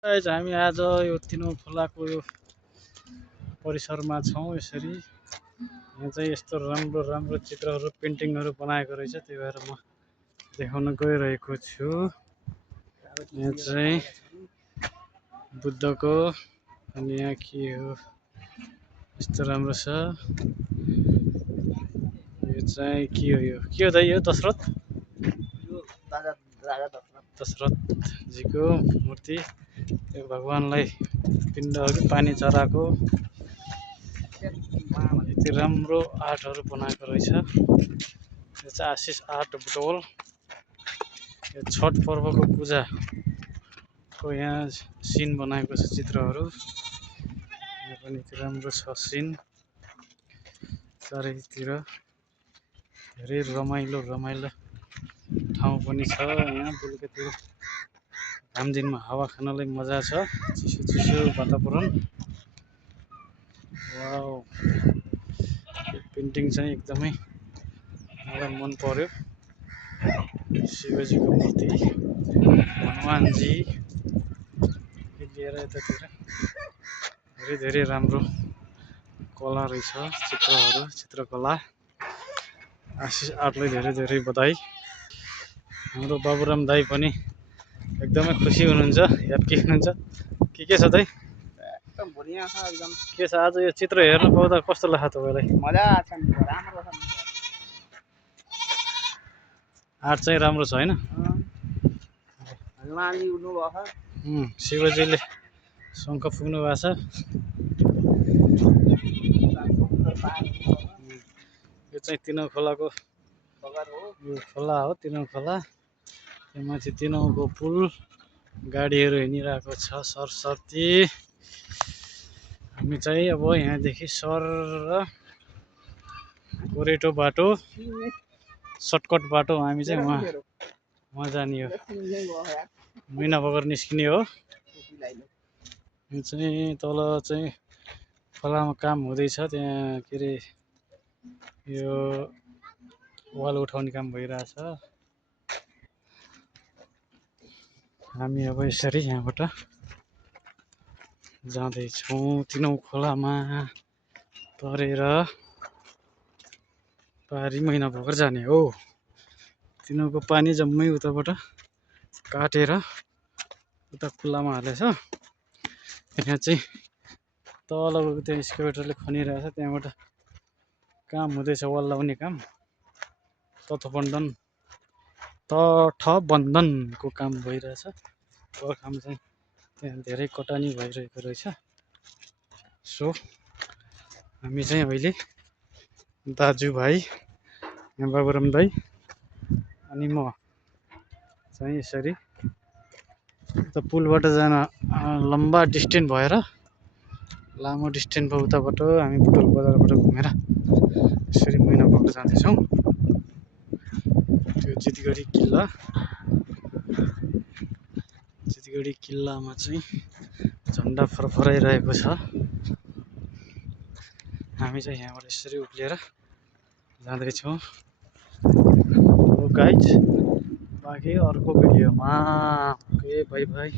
Guys हामी आज यो तिनौं खोलाको यो परिसरमा छौँ। यसरी यहाँ चाहिँ यस्तो राम्रो राम्रो चित्रहरू पेन्टिङहरू बनाएको रहेछ, त्यही भएर म देखाउन गइरहेको छु। यहाँ चाहिँ बुद्धको अनि यहाँ के हो यस्तो राम्रो छ। यो चाहिँ के हो, यो के हो दाइ? यो दशरथ दशरथजीको मूर्ति। यो भगवानलाई पिण्ड हो कि पानी चढाएको। यति राम्रो आर्टहरू बनाएको रहेछ। यो चाहिँ आशिष आर्ट बुटवल। यो छठ पर्वको पूजाको यहाँ सिन बनाएको छ चित्रहरू। यहाँ पनि यति राम्रो छ सिन। चारैतिर धेरै रमाइलो ठाउँ पनि छ। यहाँ बेलुकातिर घाम दिनमा हावा खानलाई मजा छ। चिसो चिसो वातावरण। वाउ, यो पेन्टिङ चाहिँ एकदमै मलाई मन पर्यो। शिवजीको मूर्ति, हनुमानजी लिएर यतातिर धेरै राम्रो कला रहेछ। चित्रहरू, चित्रकला। आशिष आर्टलाई धेरै बधाई। हाम्रो बाबुराम दाई पनि एकदमै खुसी हुनुहुन्छ, ह्याप्पी हुनुहुन्छ। के छ दाइ? एकदम बढिया छ एकदम। के छ आज यो चित्र हेर्न पाउँदा कस्तो लाग्छ तपाईलाई? मजा आछ नि, राम्रो छ नि। आर्ट चाहिँ राम्रो छ हैन? हनुमानजी उड्नु भएको छ। शिवजीले शङ्ख फुक्नु भएको छ। यो चाहिँ तिनौं खोलाको यो खोला हो, तिनौं खोला। त्यो माथि तिनौंको पुल, गाडीहरू हिँडिरहेको छ सरसर्ती। हामी चाहिँ अब यहाँदेखि सर कोरेटो बाटो, सर्टकट बाटो हामी चाहिँ वहाँ जाने हो। मैना बगर निस्किने हो। यो चाहिँ तल चाहिँ खोलामा काम हुँदैछ। त्यहाँ के अरे यो वाल उठाउने काम भइरहेछ। हामी अब यसरी यहाँबाट जाँदैछौँ तिनौं खोलामा तरेर पारी मैना बगर जाने हो। तिनौंको पानी जम्मै उताबाट काटेर उता खुल्लामा हालेछ। यहाँ चाहिँ तल त्यहाँ एक्सकेभेटरले खनिरहेछ, त्यहाँबाट काम हुँदैछ, वाल लाउने काम। तटबन्धनको काम भइरहेछ। काम चाहिँ त्यहाँ धेरै कटानी भइरहेको रहेछ। सो हामी चाहिँ अहिले दाजुभाइ, यहाँ बाबुराम दाई अनि म चाहिँ यसरी उता पुलबाट जान लम्बा डिस्टेन्स भएर लामो डिस्टेन्स भयो उताबाट हामी बुटवल बजारबाट घुमेर यसरी मैना बगर जाँदैछौँ। त्यो जितगढी किल्लामा चाहिँ झन्डा फरफराइरहेको छ। हामी चाहिँ यहाँबाट यसरी उक्लिएर जाँदैछौँ। गाइज बाँकी अर्को भिडियोमा। Okay, by by.